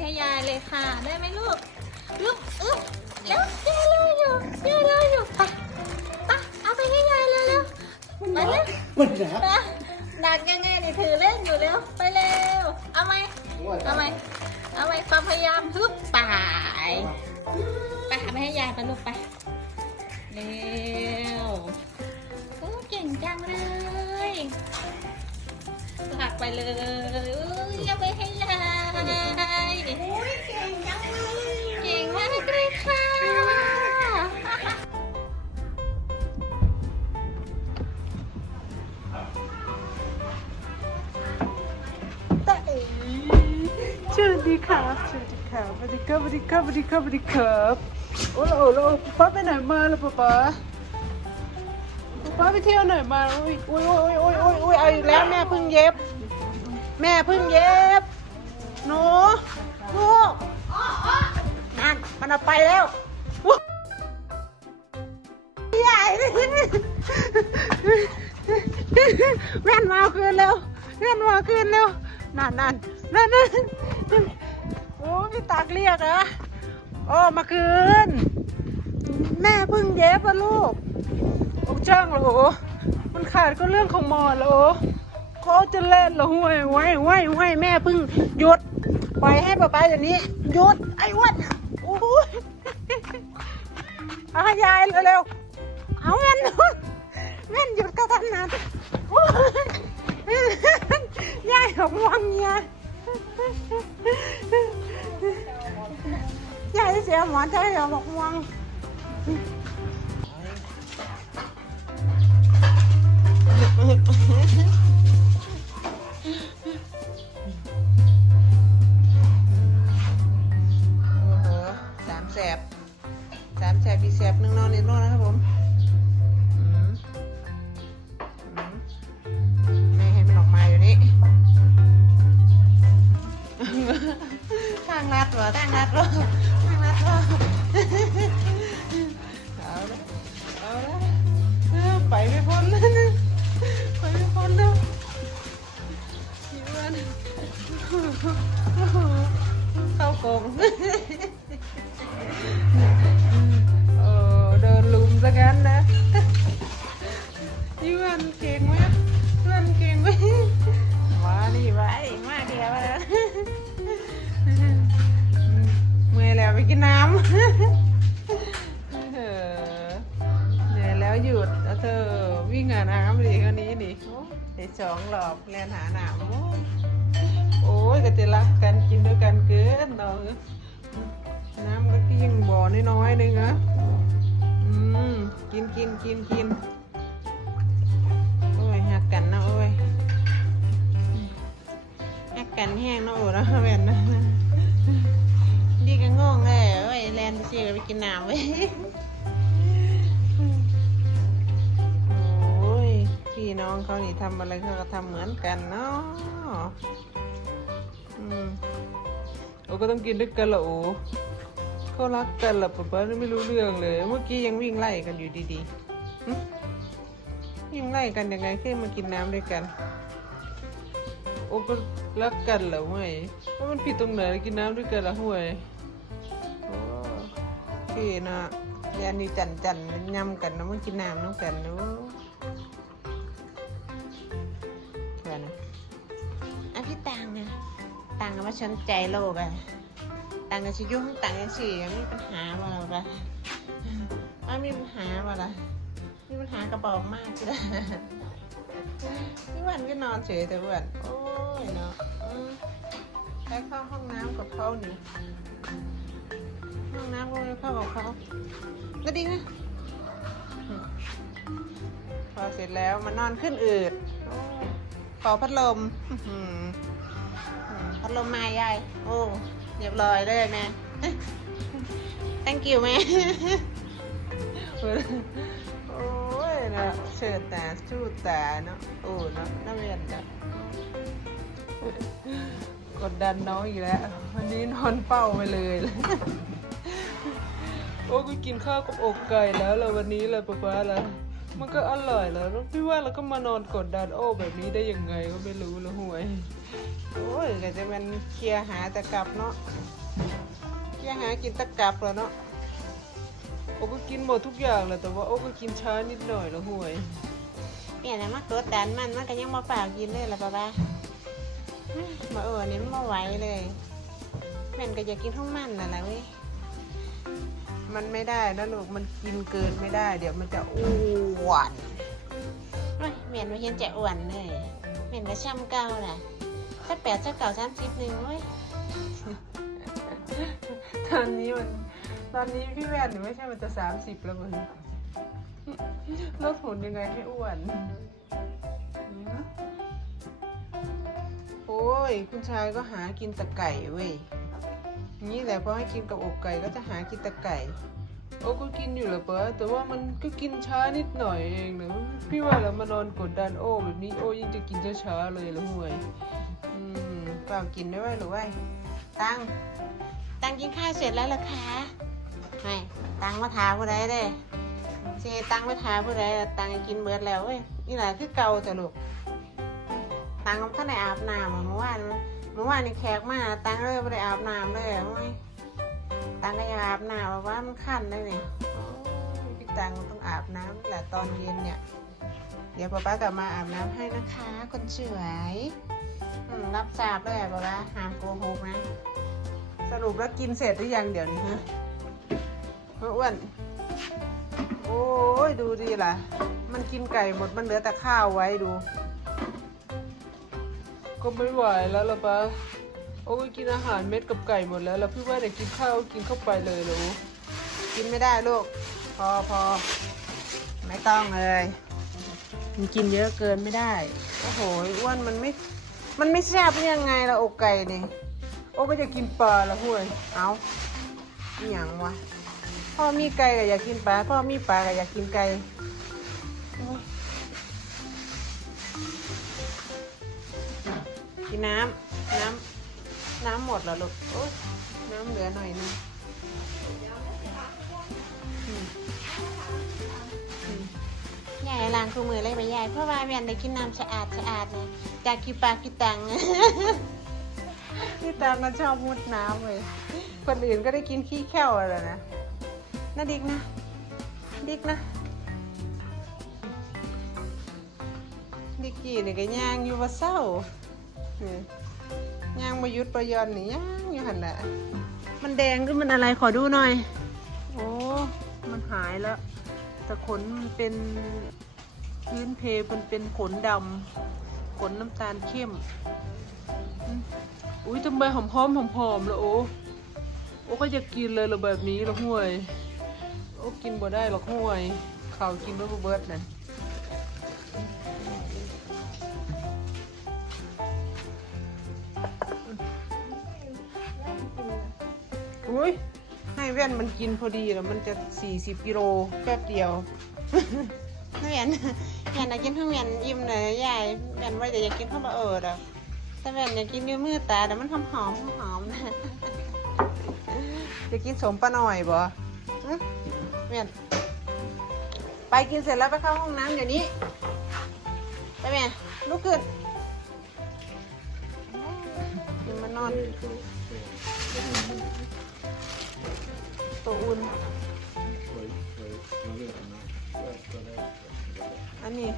ให้ยายเลยค่ะ ได้ไหมลูก ลูกอึ๊บแล้วยายรออยู่ยายรออยู่ไปไปเอาไปให้ยายเลยเร็วไปเร็วมันหนาไปหนักยังไงนี่ถือเล่นอยู่เร็วไปเร็วเอาไหมเอาไหมเอาไหมความพยายามฮึบไปไปเอาไปให้ยายไปลูกไปเร็วโอ้เก่งจังเลยผลักไปเลยอุ้ยเอาไปให้ยาย เก่งจังเลยเก่งมากเลยค่ะตะเอ๋สวัสดีครับสวัสดีครับสวัสดีครับสวัสดีครับสวัสดีครับสวัสดีครับโอ้โหโอ้โหป๊าไปไหนมาล่ะป๊าป๊าป๊าไปเที่ยวไหนมาอุ้ยอุ้ยอุ้ยอุ้ยอุ้ยอุ้ยเอาอีกแล้วแม่เพิ่งเย็บ แม่เพิ่งเย็บหนู ลูกนั่นมันเอาไปแล้วใหญ่แม่นมาคืนเร็วแม่นมาคืนเร็วนั่นนั่นนั่นนั่นโอ้พี่ตากเรียกเหรอโอ้มาคืน แม่เพิ่งเย็บอะลูกโอ้จ้างเหรอโอ้มันขาดก็เรื่องของหมอเหรอเขาจะเล่นเหรอห่วยไว้ไว้ไว้แม่เพิ่งหยุด ปล่อยให้ป๊าป๊าอย่างนี้หยุดไอ้อ้วันโอ้ยเอาให้ยายเร็วๆเอาเงินเงินหยุดกระทันหันยยายของวังยายยายเสียหมอนใจเหรอบอกวังโนัดวะตั้งนัดวะตั้งนัดเหรอเอาละเอาละไปไม่พ้นแล้วนะไปไม่พ้นแล้วคิดว่านะเข้ากรง หยุดแล้วเธอวิ่งหาน้ำดิคนนี้ดิเดี๋ยวสองหลอบแลนหาหน้ำโอ้ยโอ้ยก็จะรักกันกินด้วยกันเกินเนาะน้ำก็กิ้งบ่อน้อยๆหนึงอะอืมกินกินกินกินโอ้ยหักกันนะโอ้ยหักกันแห้งนะโอ้ยนะแม่นนะดีก็งงเลยโอ้ยแลนไปซื้อไปกินน้ำเว้ พี่น้องเขานี่ทำอะไรเขาก็ทำเหมือนกันเนาะอืมโอ้ก็ต้องกินด้วยกันเหรอโอ้เขารักกันเหรอป๊าป๊าไม่รู้เรื่องเลย เมื่อกี้ยังวิ่งไล่กันอยู่ดีๆวิ่งไล่กันยังไงแค่มากินน้ำด้วยกัน โอ้ก็รักกันเหรอห่วยแล้วมันผิดตรงไหนกินน้ำด้วยกันเหรอห่วยโอ้พี่นะยานี่จันจันยำกันนะมันกินน้ำน้ำกันเนาะ ตังมาสนใจโลกอะต่างกันชิยุ่งต่างกันสิมีปัญหาบ่ล่ะปะว่ามีปัญหาบ่ล่ะมีปัญหากระบอกมากจ้ะพี่วันก็นอนเฉยแต่เพื่อนโอ้ยเนาะอืมไปเข้าห้องน้ำกับเขานี่ห้องน้ำก็ไม่เข้ากับเขาก็ดีนะพอเสร็จแล้วมานอนขึ้นอืดโอ้เป่าพัดลมอื้อหืออืม พัดลมมายาย โอ้ เรียบร้อยเลยแม่ thank you แม่ โอ้ยเนาะเชิดตาชูตาเนาะ โอ้เนาะน่าเวียนจ้ะกดดันน้องอีกแล้ว วันนี้นอนเป้าไปเลยโอ้กูกินข้าวกับอกไก่แล้วเลยวันนี้เลยป๊าป๊าเลย มันก็อร่อยแล้วแล้วพี่ว่าเราก็มานอนกดดันโอ้แบบนี้ได้ยังไงก็ไม่รู้ละห่วย โอ้ยก็จะมันเคลียร์หาต่กลับเนาะเคลียร์หากินตะกับแล้วเนาะโอ้ก็กินหมดทุกอย่างแหละแต่ว่าโอ้ก็กินช้านิดหน่อยละห่วยเปี่ยนอะไรมากดดันมันมันก็ยังมาฝากกินเลยละป้าป้ามาเออนี่มันมาไหวเลยแม่นก็อยากกินข้าวมันน่ะแหละเว้ย มันไม่ได้นะลูก มันกินเกินไม่ได้ เดี๋ยวมันจะอ้วนเฮ้ยแม่นว่าเห็นจะอ้วนเลยแม่นก็ช่ำเก่าน่ะถ้าแปดถ้าเก่าสามสิบหนึ่งเว้ยตอนนี้มัน ตอนนี้พี่แวนหนูไม่ใช่มันจะสามสิบแล้วมึงลดหุ่นยังไงให้อ้วนหืมโอ้ย คุณชายก็หากินแต่ไก่เว้ย นี่แหละพอให้กินกับอกไก่ก็จะหากินแต่ไก่โอ้ก็กินอยู่แหละเปะแต่ว่ามันก็กินช้านิดหน่อยเองนะพี่ว่าแล้วมานอนกดดันโอ้แบบนี้โอ้ยิ่งจะกินช้าๆเลยละห่วยอืมเปล่ากินได้ไหมหรือว่าตังตังกินข้าวเสร็จแล้วเหรอคะไม่ตังมาถามผู้ใดเด้เจตังมาถามผู้ใดตังกินเบิดแล้วเว้ยนี่แหละคือเก่าจ้ะลูกตังก็ท่านได้อาบน้ำเมื่อวาน มื่อวานนี่แขกมาตังเลยไม่ได้อาบน้ำเลยเว้ยตังก็ยังอาบน้ำแบบว่ามันคันเลยเนี่ยพี่ตังต้องอาบน้ำแหละตอนเย็นเนี่ย เดี๋ยวป๊าป๊ากลับมาอาบน้ำให้นะคะ คนสวยอืมรับทราบเลยอะป๊าป๊าห้ามโกหกนะสรุปแล้วกินเสร็จหรือยังเดี๋ยวนี้ฮะมะอ้วนโอ้ยดูดีล่ะ มันกินไก่หมดมันเหลือแต่ข้าวไว้ดู ก็ไม่ไหวแล้วล่ะปะโอ้ยกินอาหารเม็ดกับไก่หมดแล้วแล้วพี่ว่าเด็กกินข้าวกินเข้าไปเลยเหรอกินไม่ได้ลูก พอพอไม่ต้องเลยมันกินเยอะเกินไม่ได้ โอ้โหอ้วนมันไม่ มันไม่แซ่บได้ยังไงล่ะอกไก่นี่โอ้ก็จะกินปลาละห้วยเอาอหย่างวะพ่อมีไก่ก็อยากกินปลาพ่อมีปลาก็อยากกินไก่ กินน้ำน้ำน้ำหมดแล้วลูกโอ้ยน้ำเหลือหน่อยนึงอืมอืมยายล้างคู่มือเลยไปยายเพราะว่าแม่ได้กินน้ำสะอาดสะอาดเลยจากกี่ปากกี่ตังพี่ตามันชอบมุดน้ำเลยคนอื่นก็ได้กินขี้แค่วอะไรนะน่าดิกนะ ดิกนะ ดิกกี้นี่ก็ย่างอยู่ว่าเศร้า ย่างมายุดประยอนนี่ย่างอยู่หันแหละมันแดงขึ้นมันอะไรขอดูหน่อย โอ้ มันหายแล้ว แต่ขนมันเป็นพื้นเพมันเป็นขนดำขนน้ำตาลเข้ม อุ้ยทำไมหอมหอมหอมหอมๆละโอ้โอ้ก็อยากกินเลยละแบบนี้ละห่วย โอ้กินบ่ได้หรอกห่วย ข่าวกินด้วยบ่เบิร์ดนะ อุ้ยให้แว่นมันกินพอดีแล้วมันจะ 40กิโลแป๊บเดียวแม่นแม่นอยากกินข้าวแม่นอิ่มเลยยายแม่นว่าจะอยากกินข้าวบะเอิดอะแต่แม่นอยากกินนิ้วมือตาแต่มันหอมหอมหอมๆนะจะกินสมปะหน่อยบ่หึแม่นไปกินเสร็จแล้วไปเข้าห้องน้ำเดี๋ยวนี้ไปแม่ลุกขึ้นกินมานอน ตัวอุ่น อันนี้